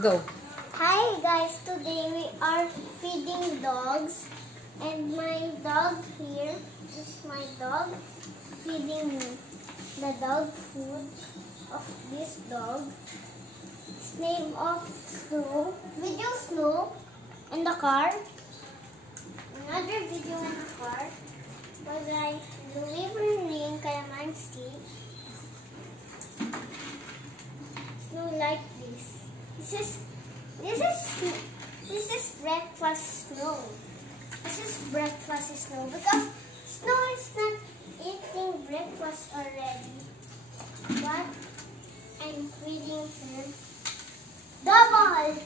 Go. Hi guys, today we are feeding dogs, and my dog here is my dog feeding the dog food of this dog. It's name of Snow. Video Snow in the car. Another video in the car. Because I deliver name Calamansi. Snow like this. This is breakfast Snow. This is breakfast Snow because Snow is not eating breakfast already. But I'm feeding him double.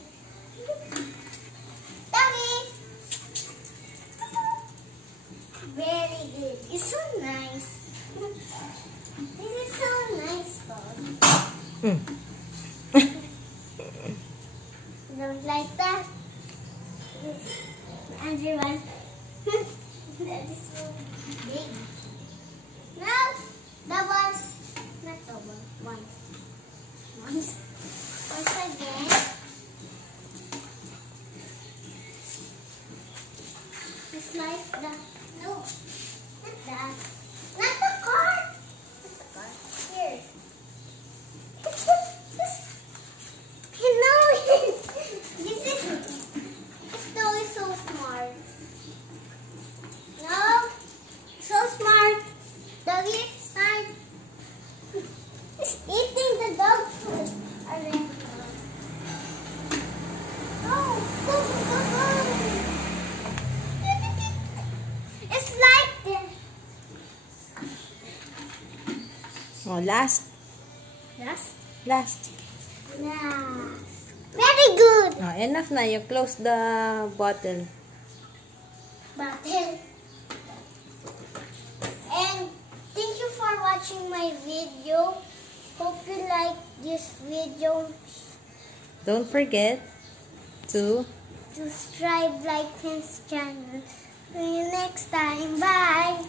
Doggy. Very good. It's so nice. This is so nice, dog. Don't like that. This other one. That is so big. Now, double. Not double. Once. Once again. It's like that. No, not that. Not the car. Not the car. Here. You know it. Snow is so smart. No, so smart. Doggy is smart. It's eating the dog food already. Go. It's like this. Oh, last. Last. Very good. Oh, enough na. You close the bottle. And thank you for watching my video. Hope you like this video. Don't forget to Subscribe, like, and channel. See you next time. Bye.